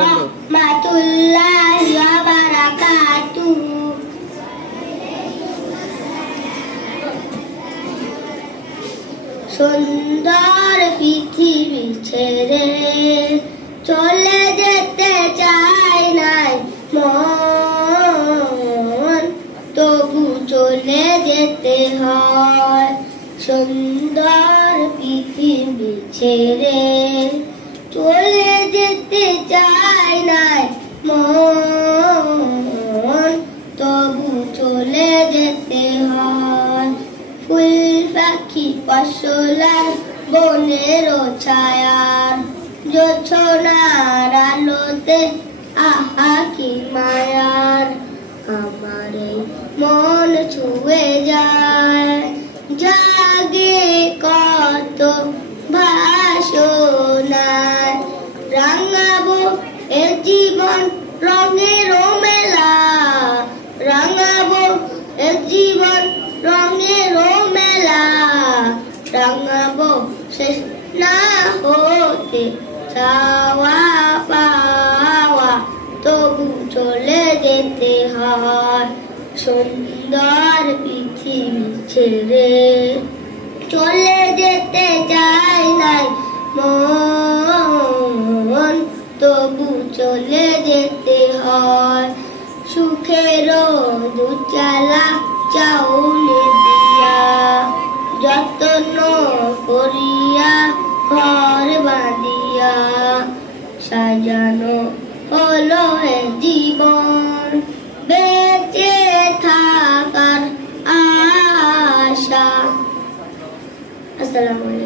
রাহমাতুল্লাহি ওয়া বারাকাতুহু। সুন্দর পৃথিবী ছেড়ে চলে যেতে চাই নাই মন, তবু চলে যেতে হয়। সুন্দর পৃথিবী ছেড়ে চলে যেতে চাই নাই মন, তবু চলে যেতে হয়। ফুল পাখি ফসলার বনের ছায়ার জোছনার আলোতে আহা কি মায়ার, আমার এই মন ছুঁয়ে যায়। জাগে কত ভাষণায় রাঙাবো এ জীবন রঙের মেলা, রাঙাবো এ জীবন রঙের মেলা, রাঙাবো শেষ না হতে চাওয়া পাওয়া, তবু চলে যেতে হয়। সুন্দর পৃথিবী ছেড়ে চলে যেতে চাই নাই মন, তবু চলে যেতে হয়। সুখের দুচালা চাউলে দিয়া যত্ন করিয়া ঘর বাঁধিয়া সাজানো হলো এ জীবন, বেঁচে থাকার আশা। আসসালামু আলাইকুম।